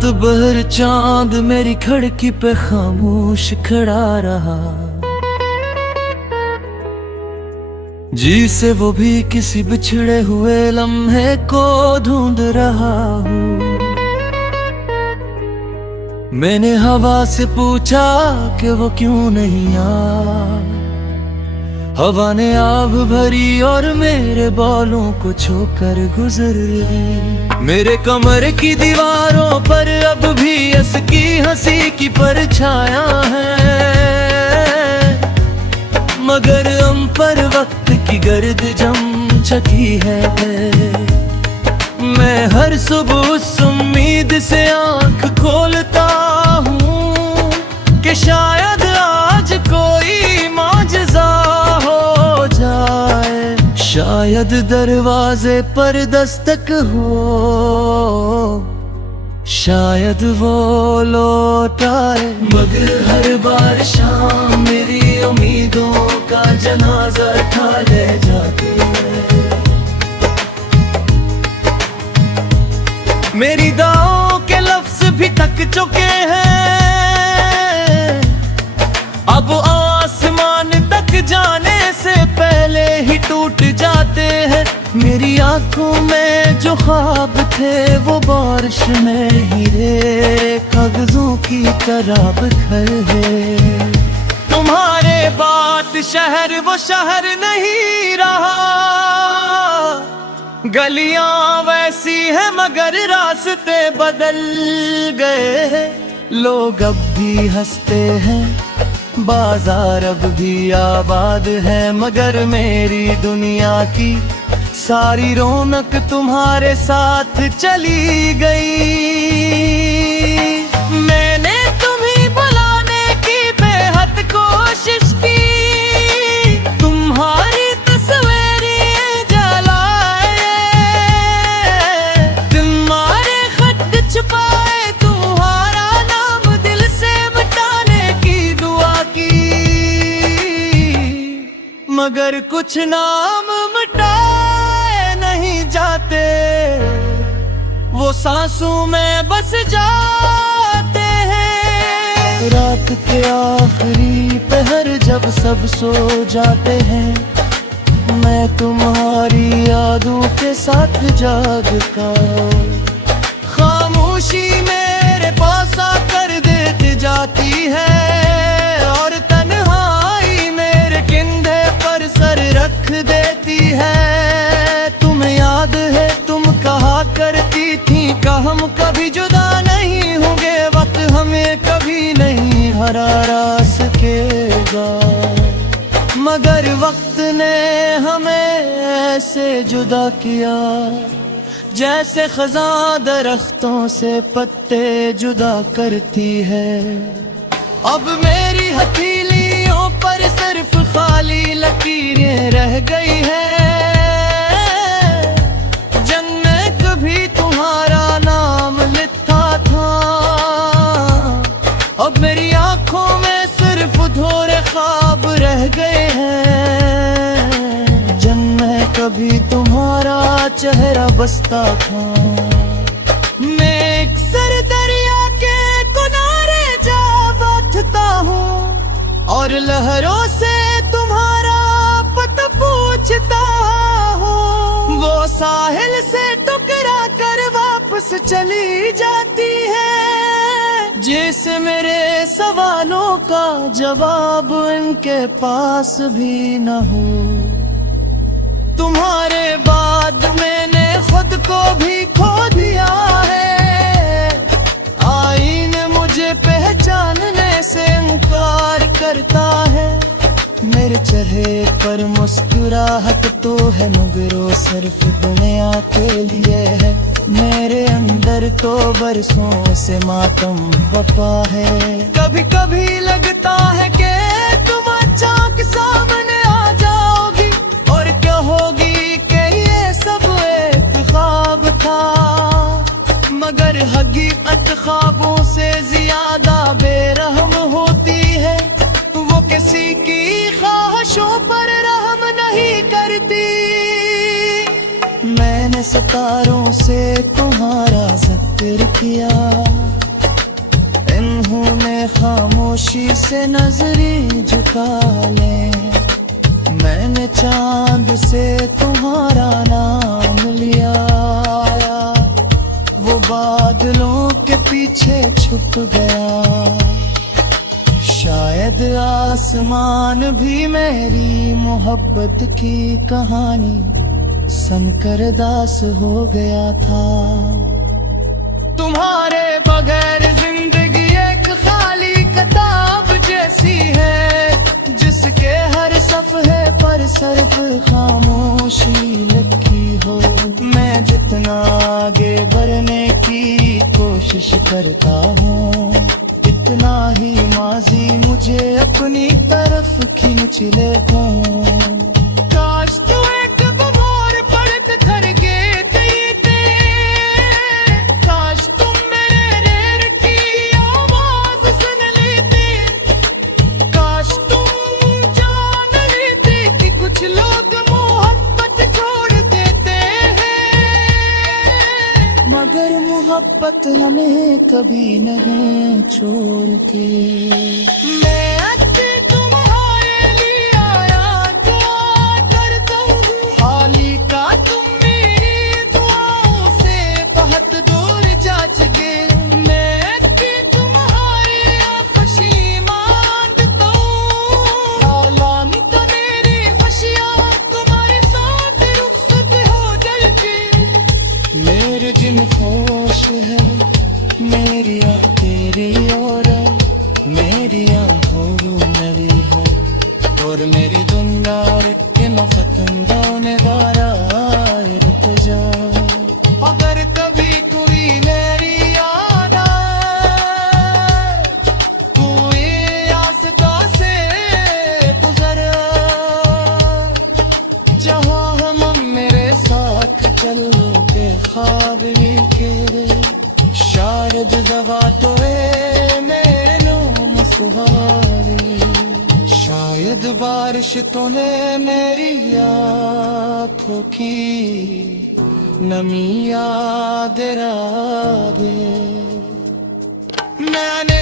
रात भर चांद मेरी खिड़की पे खामोश खड़ा रहा। जी से वो भी किसी बिछड़े हुए लम्हे को ढूंढ रहा हूँ। मैंने हवा से पूछा कि वो क्यों नहीं आ। हवा ने आग भरी और मेरे बालों को छूकर गुजर गई। मेरे कमर की दीवारों पर अब भी उसकी हंसी की परछाया है, मगर हम पर वक्त की गर्द जम चकी है। मैं हर सुबह उस उम्मीद से आंख खोलता हूँ कि शायद आज कोई मौजज़ा हो जाए, शायद दरवाजे पर दस्तक हो, शायद वो लौट आए। मगर हर बार शाम मेरी उम्मीदों का जनाजा उठा ले जाती है। मेरी दुआओं के लफ्ज भी थक चुके हैं, अब आसमान तक जाने से पहले ही टूट जाते हैं। मेरी आंखों में जो ख्वाब थे वो बारिश में हीरे कागजों की तरह बिखर है। तुम्हारे बात शहर वो शहर नहीं रहा, गलियां वैसी है मगर रास्ते बदल गए। लोग अब भी हंसते हैं, बाजार अब भी आबाद है, मगर मेरी दुनिया की सारी रौनक तुम्हारे साथ चली गई। मैंने तुम्हें बुलाने की बेहद कोशिश की, तुम्हारी तस्वीरें जलाए, तुम्हारे खत छुपाए, तुम्हारा नाम दिल से मिटाने की दुआ की, मगर कुछ नाम मिटाए नहीं जाते, वो सांसों में बस जाते हैं। रात के आखिरी पहर जब सब सो जाते हैं, मैं तुम्हारी यादों के साथ जागता। खामोशी मेरे पास आकर देते जाती है और तन्हाई मेरे कंधे पर सर रख देती है। तुम्हें याद है तुम कहा करती थी कि हम कभी जुदा नहीं होंगे, वक्त हमें कभी नहीं हरा सकेगा, मगर वक्त ने हमें ऐसे जुदा किया जैसे खज़ां दरख्तों से पत्ते जुदा करती है। अब मेरी हथेलियों पर सिर्फ खाली लकीरें रह गई है, जंग में कभी तुम्हारा नाम लिखा था। अब मेरी आंखों में सिर्फ अधूरे ख्वाब रह गए हैं, जंग में कभी तुम्हारा चेहरा बसता था। मैं एक सर दरिया के किनारे जा बैठता हूँ और लहरों से तुम्हारा पता पूछता हूँ। वो साहिल से टकरा कर वापस चली जाती है, जैसे मेरे सवालों का जवाब इनके पास भी न हो। तुम्हारे बाद मैंने खुद को भी खो दिया है, आईने मुझे पहचानने से इनकार करता है। मेरे चेहरे पर मुस्कुराहट तो है मगर वो सिर्फ दुनिया के लिए है, मेरे अंदर तो बरसों से मातम बपा है। कभी कभी लगता है कि तुम अचानक सामने आ जाओगी और कहोगी कि ये सब एक ख्वाब था, मगर हकीकत ख्वाबों से ज्यादा बेरहम होती है। वो किसी की ख्वाहिशों पर रहम नहीं करती। मैंने सितारों से तुम्हारा जिक्र किया, खामोशी से नजरें झुका ले। मैंने चांद से तुम्हारा नाम लिया, वो बादलों के पीछे छुप गया। शायद आसमान भी मेरी मोहब्बत की कहानी सुनकर दास हो गया था। तुम्हारे बगैर जिंदगी एक खाली किताब जैसी है, जिसके हर सफ़े पर सिर्फ खामोशी लिखी हो। मैं जितना आगे बढ़ने की कोशिश करता हूँ, इतना ही माजी मुझे अपनी तरफ खींच लेता। काश तू एक बमोर पड़त करके देते, काश तुम मेरे रेर की आवाज सुन लेते, काश तुम जान लेते कि कुछ लोग मोहब्बत छोड़ देते हैं, मगर मोहब्बत हमें कभी नहीं छोड़ के। मैं तुम्हारे लिए आया दुआ करता हूँ, हाली का तुम मेरी दुआओं से बहुत दूर जा चुके। मैं तुम्हारे खुशी मांगता हूँ, हालान तो मेरी खुशियाँ तुम्हारे साथ रुखसत हो जल्दी। मेरे जिन होश है मेरी आँख तेरी और मेरी आँखों मेरी है, और मेरी दुनिया के खत्म होने वाला रुक जा। अगर कभी कोई मेरी याद आए, कोई रास्ता से गुजर, जहाँ हम मेरे साथ चलोगे ख्वाब के, शायद दवा तो मैनू मुसहारी, शायद बारिश तो ने मेरी आँखों की नमी याद दिला दे। मैंने